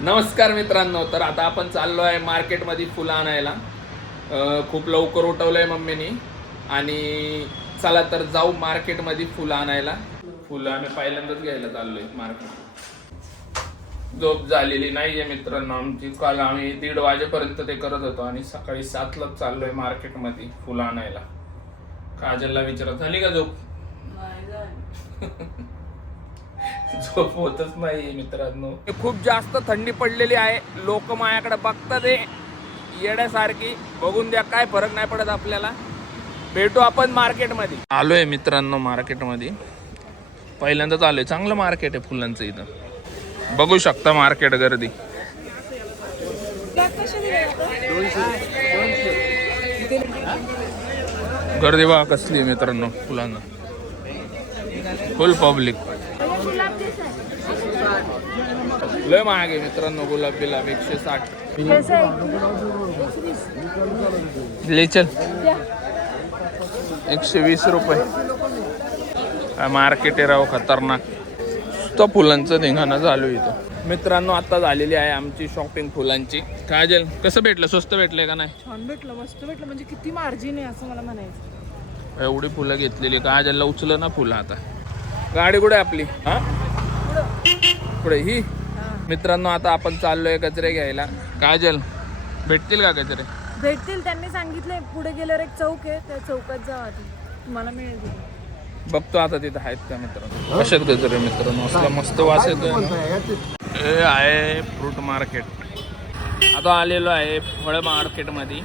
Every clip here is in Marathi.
नमस्कार मित्रांनो. तर आता आपण चाललो आहे मार्केटमध्ये फुलं आणायला. खूप लवकर उठवलंय मम्मीनी आणि चला तर जाऊ मार्केटमध्ये फुलं आणायला. फुलं आम्ही पहिल्यांदाच घ्यायला चाललोय मार्केट. झोप झालेली नाहीये मित्रांनो आमची. काल आम्ही 1:30 वाजेपर्यंत ते करत होतो आणि सकाळी 7लाच चाललोय मार्केटमध्ये फुलं आणायला. काजलला विचारत झाली का झोप? झोप होतच नाही मित्रांनो. खूप जास्त थंडी पडलेली आहे. लोक माझ्याकडे बघतात येड्यासारखी. बघून द्या, काय फरक नाही पडत आपल्याला. भेटू आपण मार्केटमध्ये. आलोय मित्रांनो मार्केटमध्ये. पहिल्यांदाच आलोय. चांगलं मार्केट आहे फुलांचं इथं. बघू शकता मार्केट गर्दी. गर्दी बघा कसली मित्रांनो फुलांना. फुल पब्लिक. लय महाग आहे मित्रांनो गुलाब बिलाब. 160 ले चल. 120 रुपये. मार्केट आहे राव खतरनाक. तो फुलांचं धिंगाणा चालू इथं मित्रांनो. आता झालेली आहे आमची शॉपिंग फुलांची. काजल कसं भेटलं? स्वस्त भेटलंय का नाही? छान भेटलं, मस्त भेटलं. म्हणजे किती मार्जिन आहे असं मला म्हणायचं. एवढी फुलं घेतलेली. काजलला उचलं ना फुलं. आता गाडी कुठे आपली? हा पुढे ही. मित्रांनो आता आपण चाललोय गजरे घ्यायला. काजल भेटतील का गजरे? भेटतील. त्यांनी सांगितलंय पुढे गेल्यावर एक चौक आहे, त्या चौकात जा आधी, तुम्हाला मिळेल. बघतो आता तिथं आहेत का मित्रांनो. कशात गजरे मित्रांनो? असला मस्त वास येतोय. हे आहे फ्रूट मार्केट. आता आलेलो आहे फळ मार्केटमध्ये.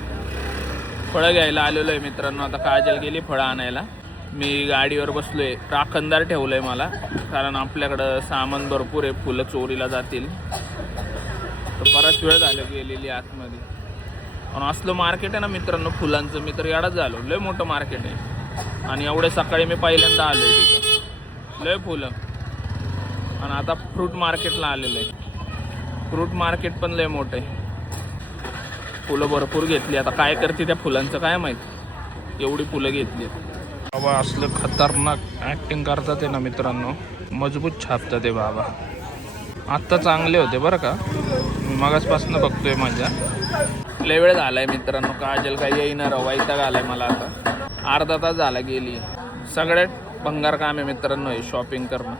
फळं घ्यायला आलेलो आहे मित्रांनो. आता काजल गेली फळं आणायला. मी गाडीवर बसलोय. राखणदार ठेवलंय मला, कारण आपल्याकडं सामान भरपूर आहे. फुलं चोरीला जातील. तर बराच वेळ झालं गेलेली आतमध्ये. पण असलं मार्केट आहे ना मित्रांनो फुलांचं. मी तर याडाच झालो. लय मोठं मार्केट आहे. आणि एवढे सकाळी मी पहिल्यांदा आलो आहे तिथं. लय फुलं. आणि आता फ्रूट मार्केटला आलेलं आहे. फ्रूट मार्केट पण लय मोठं आहे. फुलं भरपूर घेतली. आता काय करते त्या फुलांचं काय माहीत. एवढी फुलं घेतली. बाबा असलं खतरनाक ॲक्टिंग करतात आहे ना मित्रांनो. मजबूत छापतात ते बाबा. आत्ता चांगले होते बरं का. मगासपासून बघतोय माझ्या. लय वेळ झालाय मित्रांनो. काजल काही येईणार वैताग आलाय मला. आता अर्धा तास झाला गेली. सगळ्यात भंगार काम आहे मित्रांनो हे शॉपिंग करणं.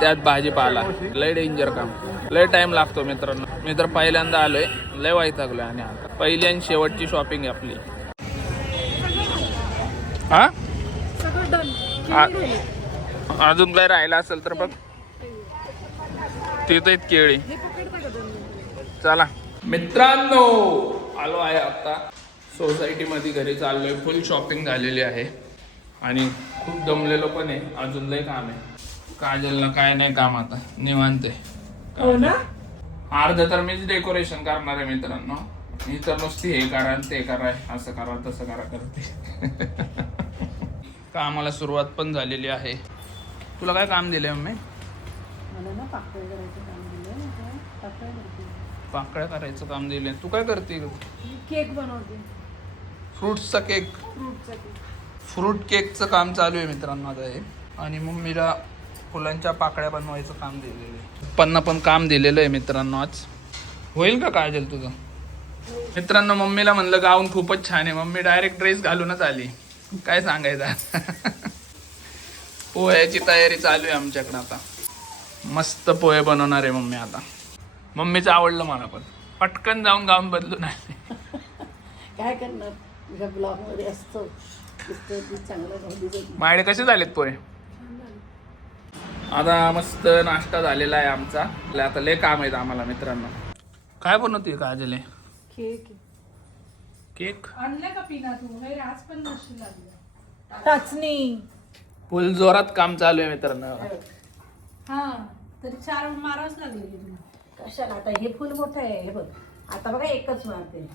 त्यात भाजीपाला लय डेंजर काम. लय टाईम लागतो मित्रांनो. मी तर पहिल्यांदा आलोय. लय वैतागलोय. आणि आता पहिली आणि शेवटची शॉपिंग आहे आपली. हा अजून काय राहिला असेल तर बघ. तिथं आहेत केळी. चला मित्रांनो आलो आहे आता सोसायटीमध्ये. घरी चाललोय. फुल शॉपिंग झालेली आहे आणि खूप दमलेलो पण आहे. अजून लय काम आहे. काजलला काय नाही काम. आता निवांत आहे. अर्ध तर मीच डेकोरेशन करणार आहे मित्रांनो. मी तर नुसती हे करा ते करा, असं करा तसं करा करते. कामाला सुरुवात पण झालेली आहे. तुला काय काम दिलंय मम्मी? मला ना पाकळ्या करायचं काम दिलं. पाकळ्या करायचं काम दिलंय. तू काय करते? केक बनवते. फ्रूट्सचा केक. फ्रूट केकचं काम चालू आहे मित्रांनो आता हे. आणि मम्मीला फुलांच्या पाकळ्या बनवायचं काम दिलेलं आहे. पप्पांना पण काम दिलेलं आहे मित्रांनो. आज होईल का काजल तुझं? मित्रांनो मम्मीला म्हणलं गाऊन खूपच छान आहे. मम्मी डायरेक्ट ड्रेस घालूनच आली. काय सांगायचं. पोह्याची तयारी चालू आहे आमच्याकडं. आता मस्त पोहे बनवणार आहे मम्मी. आता मम्मीचं आवडलं मला पण. पटकन जाऊन गाऊन बदलून आले. काय करणार, ब्लॉग मध्ये असतो. माझ्याकडे कसे झालेत पोहे? आता मस्त नाश्ता झालेला आहे आमचा. आता लय काम आहेत आम्हाला मित्रांनो. काय बनवते काजल? केक. केक आणलं का पिना तू? आज पण नशील लागलं. टाचणी. फुल जोरात काम चालू आहे मित्रांनो. हा तरी 4 मारावंच लागले तुला. कशाला? आता हे फुल मोठं आहे. हे बघ आता बघा एकच मारते.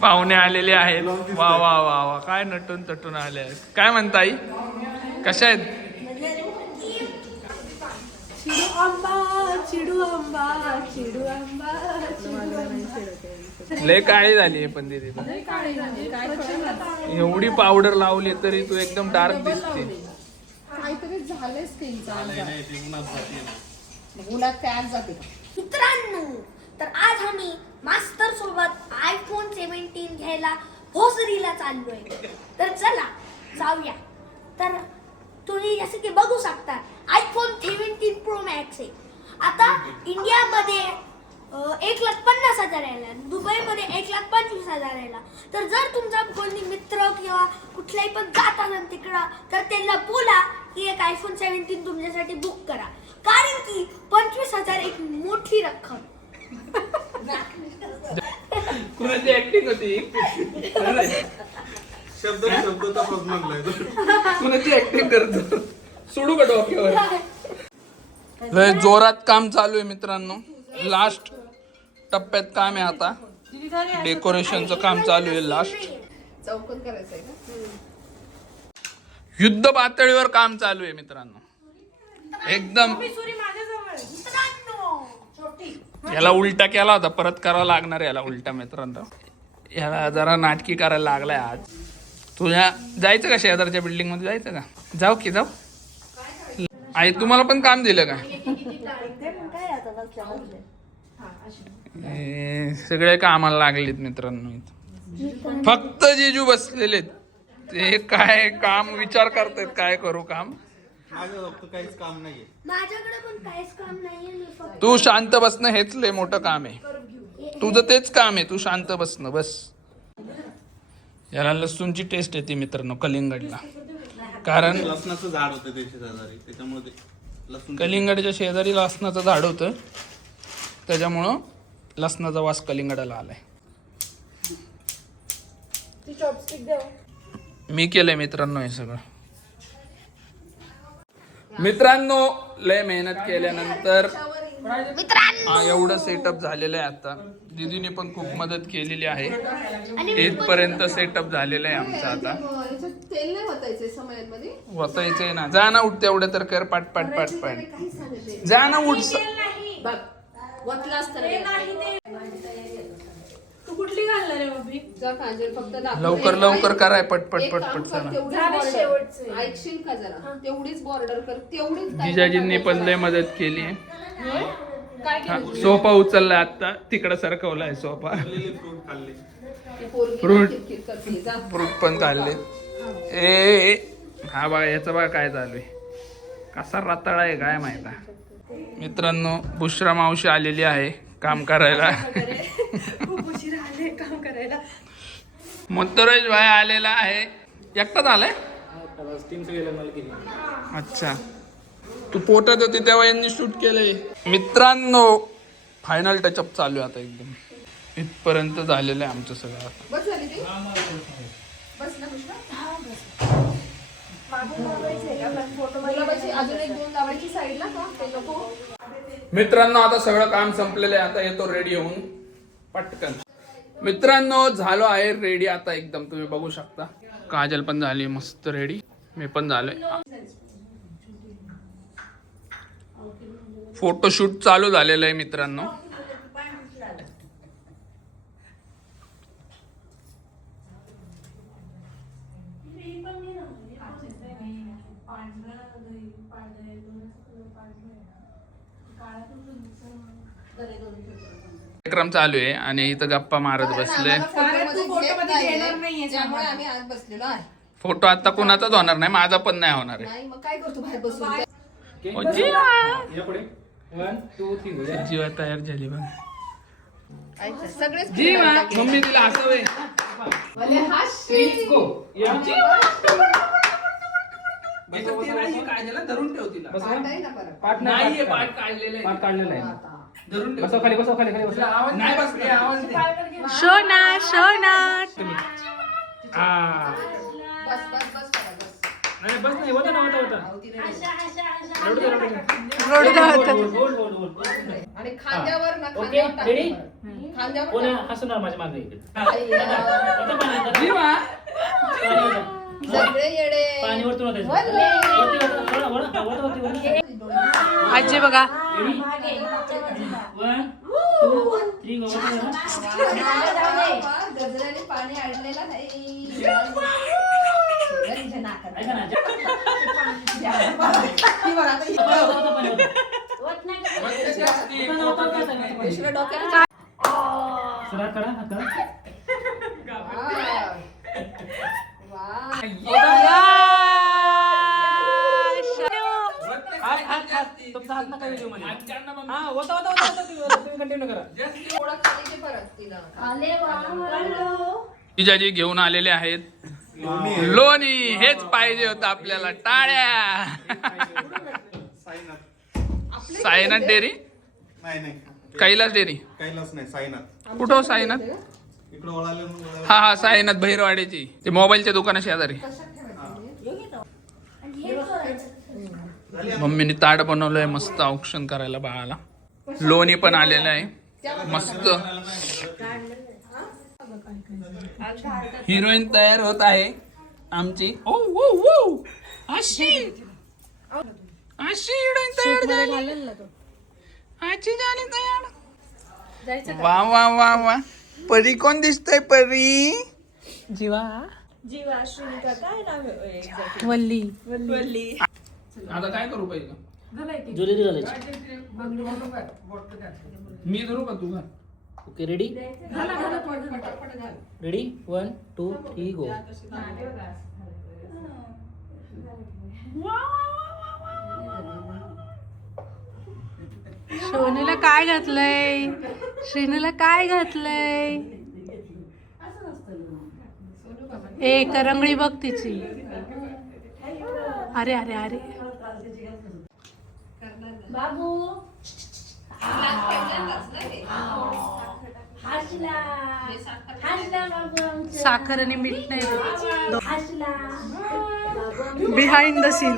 पाहुणे आलेले आहेत. वा वा वा वा. काय नटून तटून आले आहेत. काय म्हणता आई? कशा आहेत? चिडू आंबा चिडू आंबा चिडू आंबा चिडू आंबा. लय काळी झाली पण दीदी तू. एवढी पावडर लावली तरी तू एकदम डार्क दिसते. काहीतरी झालंय स्किनचा उन्हात काय आज जाते का? मित्रांनो, तर आज आम्ही मास्टर सोबत आयफोन 17 घ्यायला भोसरीला चाललोय. तर चला जाऊया. तर तुम्ही जसं की बघू शकता आयफोन 17 प्रो मॅक्स आहे. आता इंडियामध्ये 1,50,000 यायला, दुबईमध्ये 1,25,000 यायला. तर जर तुमचा कोणी मित्र किंवा कुठलाही पण जात असेल तिकडं तर त्यांना बोला की एक आयफोन 17 तुमच्यासाठी बुक करा. कारण की 25,000 एक मोठी रक्कम. कुणाची ऍक्टिंग होती? शब्द कुणाची ऍक्टिंग करतो? सोडू का डोक्यावर? लय जोरात काम चालू आहे मित्रांनो. लास्ट टप्प्यात काम आहे आता. डेकोरेशनचं काम चालू आहे लास्ट. चौकन करायचंय का? युद्ध पातळीवर काम चालू आहे मित्रांनो. एकदम याला उलटा केला होता, परत करावा लागणार याला उलटा मित्रांनो. याला जरा नाटकी करायला लागलाय आज. तुझ्या जायचं का शेजारच्या बिल्डिंग मध्ये जायचं का? जाऊ की जाऊ. आई तुम्हाला पण काम दिलं का? सगळे कामाला लागलेत मित्रांनो. फक्त जिजू बसलेले ते काय काम विचार करतायत काय करू काम. काहीच काम नाहीये. माझ्याकडे पण काहीच काम नाहीये. मी फक्त तू शांत बसणं हेच लय मोठं काम आहे. तुझं तेच काम आहे, तू शांत बसणं बस. याला लसूणची टेस्ट येते मित्रांनो कलिंगडला. कारण लसणाचं झाड होतं त्याच्या शेजारी, त्याच्यामुळे लसूण कलिंगडच्या शेजारी लसणाचं झाड होतं, त्याच्यामुळं लसणाचा वास कलिंगडाला आलाय. मी केलंय मित्रांनो हे सगळं. मित्रांनो लय मेहनत केल्यानंतर एवढं सेटअप झालेलं आहे. आता दीदीने पण खूप मदत केलेली आहे. इथपर्यंत सेटअप झालेलं आहे आमचं. आता तेल नाही वतायचंय समयांमध्ये. वतायचंय ना. जा ना उठ तेवढं तर कर. पाट पाट पाट पाट जा ना उठ. बघ वतलास तर तू कुठली घालणार आहे बाबी? जा काजल फक्त दाखव. लवकर लवकर कराय पटपट एक काम पटपट कर, चला. तेवढीच झालं border. शेवटचं. ऐकशील का जरा तेवढीच बॉर्डर कर. तेवढीच काय जिजाजींनी पण लय मदत केली आहे. काय हा, केलं? सोफा उचललाय आता. तिकडं सरकवलाय सोफा. फ्रूट खाल्ले. ती पोरगी फ्रूट. किरकिर करते. जा. फ्रूट पण खाल्ले. ए हा बघा याचं बघा काय चालू आहे. कसा रताळा आहे काय माहिता. मित्रांनो बुश्रा मावशी आलेली आहे काम करायला. खूप उशीर आले काम करायला. मुत्तराज भाई आलेला आहे. एकटाच आलाय? अच्छा. तू पोटात होती तेव्हा यांनी शूट केलंय. मित्रांनो फायनल टचअप चालू आहे आता. एकदम इथपर्यंत झालेलं आहे आमचं सगळं. बस झाली ती? बस ना कृष्णा? गुलाबाची अजून एक दोन लावायची साईडला का? ते नको. मित्रांनो आता सगळं काम संपलेलं आहे. आता येतो रेडी होऊन पटकन. मित्रांनो झालो आहे रेडी आता एकदम. तुम्ही बघू शकता काजल पण झाली मस्त रेडी. मी पण झालोय. फोटोशूट चालू झालेलं आहे मित्रांनो. कार्यक्रम चालू आहे आणि इथं गप्पा मारत बसले. त्यामुळे आम्ही आज बसलेलो आहे. फोटो आता कोणाचाच होणार नाही, माझा पण नाही होणार आहे. नाही मग काय करतो बाहेर बसून. जीवा तयार झाली बघ. सगळेच जीवा मम्मी तिला हसवे. भले हासशील. धरून ठेव तिला. पाठ आहे ना परत. नाहीये पाठ काढलेलं आहे. धरून ठेव. बसव खाली बस. नाही बसले आवाज दे. शोना शोना. बस बस बस करा, बस. नाही बस नाही होता. अहो, तिने आणि खांद्यावर ना ओके, खांद्यावर टाक ready? बरं. खांद्यावर कोण टाक. हसणार माझ्या मागे इकडे. जीवा सगळे येडे. पाणी वरतून होतं. वरले. वरती. आजी बघा. 1 2 3 गो गजराने पाणी आणलेलं नाही. ऐका ना सुरुवात करा हात करा. तुमचा हात नका व्हिडिओ मध्ये. हा होता होता होता तुम्ही कंटिन्यू करा. जिजाजी घेऊन आलेले आहेत लोणी. हेच पाहिजे होतं आपल्याला. टाळ्या. साईनाथ डेअरी. नाही कैलास डेअरी. कैलास नाही, साईनाथ. कुठं हो साईनाथ? इकडं वळाले. हा हा साईनाथ बहिरवाड्याची. ते मोबाईलच्या दुकाना शेजारी. मम्मीने ताट बनवलंय मस्त औक्षण करायला बाळाला. लोणी पण आलेलं आहे मस्त. हिरोईन तयार होत आहे आमची. ओ ओ ओ अशी अशी हिरोईन तयार झाली. आजी झाली तयार. वा वा वा वा. परी कोण दिसतंय? परी जीवा. वल्ली. आता काय करू पहिलं? ज्वेलरी घालायची. मी धरू का तुझा? ओके रेडी रेडी 1 2 3 गो. सोनूला काय घातलंय? श्रीनूला काय घातलंय? ए करंगळी बघ तिची. अरे अरे अरे बाबू साखर आणि मीठ नाही. Behind the scene.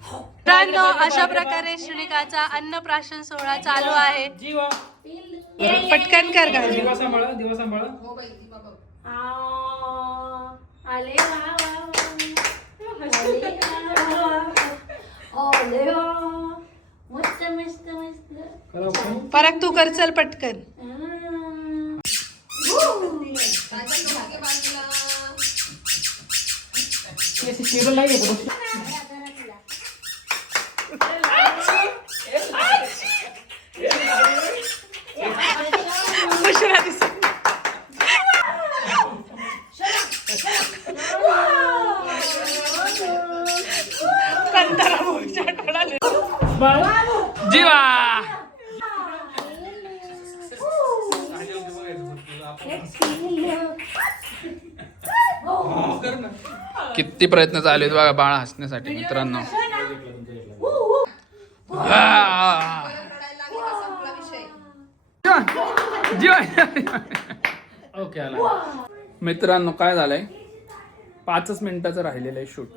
मित्रांनो अशा प्रकारे श्रीनिकाचा अन्नप्राशन सोहळा चालू आहे. जीवा पटकन कर का. दिवा सांभाळा दिवा सांभाळा. आले मस्त मस्त मस्त. परत तू कर चल पटकन. टेबल नाही आहे का? जीवा. किती प्रयत्न चालू आहेत बघा बाळ हसण्यासाठी मित्रांनो. ओके आला. मित्रांनो काय झालंय 5 मिनिटाचं राहिलेलं आहे शूट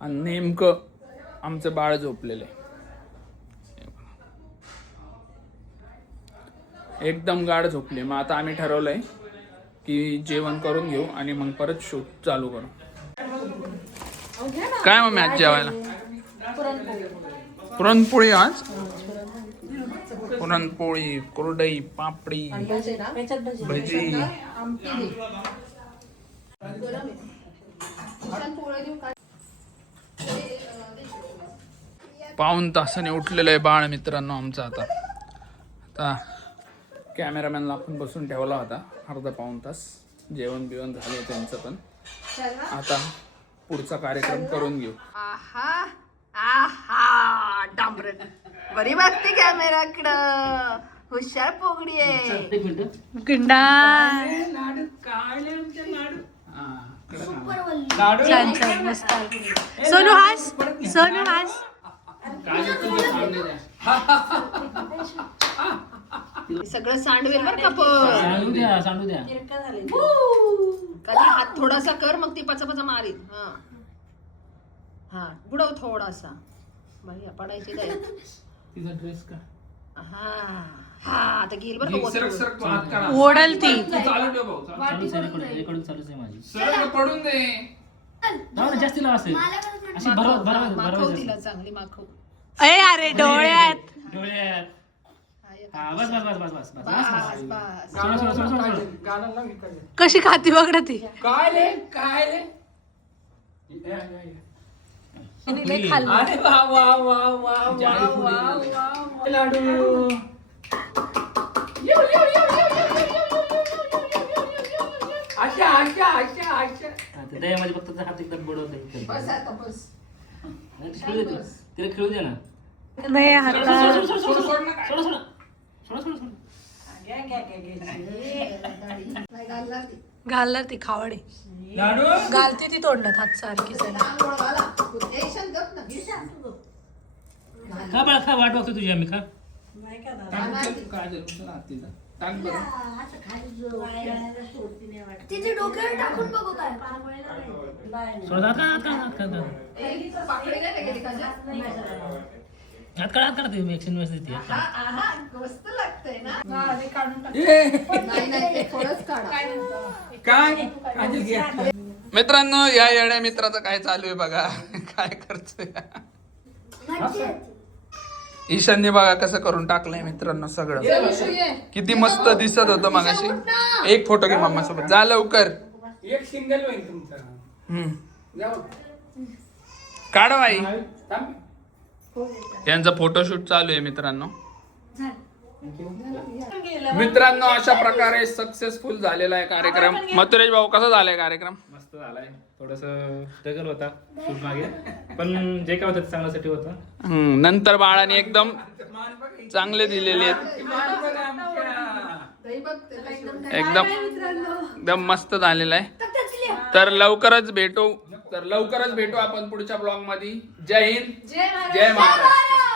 आणि नेमकं आमचं बाळ झोपलेलं आहे. एकदम गाढ झोपले. मग आता आम्ही ठरवलंय की जेवण करून घेऊ आणि मग परत शूट चालू करू. काय मम्मी आज जेवायला? पुरणपोळी. आज पुरणपोळी, कुरडई, पापडी, भजी. पाऊण तासाने उठलेलं आहे बाळ मित्रांनो आमचं. आता कॅमेरामॅनला आपण बसून ठेवला होता अर्धा पाऊण तास. जेवण बिवण झाले त्यांचं पण. आता पुढचा कार्यक्रम करून घेऊ. आहा आहा डांबरट बरी बघते कॅमेराकडं. हुशार पोगडी आहे. एक मिनिट. गुंडा छान छान मस्त. सोनू हास. सोनू हास. सगळं सांडवेल बरं का पण. सांडू द्या सांडू द्या. कधी हात थोडासा कर मग ती पचापचा मारील. हा हा बुडव थोडासा. बघा पडायची काय. तिचा ड्रेस का? हा हा आता गेल बरं का. ओढल ती. चालू रेकॉर्डिंग चालूच आहे माझी. पडून दे. जाऊ ना जास्ती लावा असेल. अशी बरोबर माखव तिला चांगली माखव. अरे अरे डोळ्यात. डोळ्यात. हा बस बस बस बस बस बस बस बस बस सोडा सोडा सोडा सोडा सोडा. गाणं लाव इकडे. कशी खाती बघ ना ती. काय ले काय ले तिने लय खाल्लं. अरे वा वा वा वा वा वा वा लाडू आशा आशा आशा आशा हा, ते दह्यामध्ये फक्त हात एकदम बुडवत बस आता बस खेळू दे तिला खेळू दे ना. नाही हाता सोडा सोडा सोडा सोडा सोडा सोडा सोडा. नाही घालणार ती. घालणार ती खावडे. लाडू घालती ती तोंडात हात सारखी सगळी. त्यामुळं घाला. टेन्शन गप ना. खा बाळा खा वाट बघतो तुझी आम्ही खा. काय झालं तिला टाक बरं. तिथे डोक्यावर टाकून बघू काय. सोडा हात काढा हात काढा पाकळी नाही ना गेली का जा? हात काढा हात काढा ते ऍक्शन व्यवस्थित देते. आहा, मस्त लागतंय ना. ए, नाही नाही ते थोडंच काढा. काय काजल घे. मित्रांनो या येड्या मित्राचं काय चालू आहे बघा काय करतोय ईशान्य बघा कसं करून टाकलंय मित्रांनो सगळं. विशू ये. किती मस्त दिसत होतं मगाशी. एक फोटो घे मम्मा सोबत जा लवकर. एक सिंगल होईल तुमचा जाऊ काढ बाई. थांब. यांचा फोटोशूट चालू आहे मित्रांनो. मित्रांनो अशा प्रकारे सक्सेसफुल झालेला आहे कार्यक्रम. मथुरेश भाऊ कसा झालाय कार्यक्रम? मस्त झालाय. थोडस स्ट्रगल होता शूट मागे पण जे काय होतं ते चांगल्यासाठी होतं. नंतर बाळाने एकदम चांगले दिलेले आहेत. दही बघ, त्याला एकदम एकदम एकदम मस्त झालेलं आहे. तर लवकरच भेटू आपण पुढच्या ब्लॉग मध्ये. जय हिंद जय महाराष्ट्र.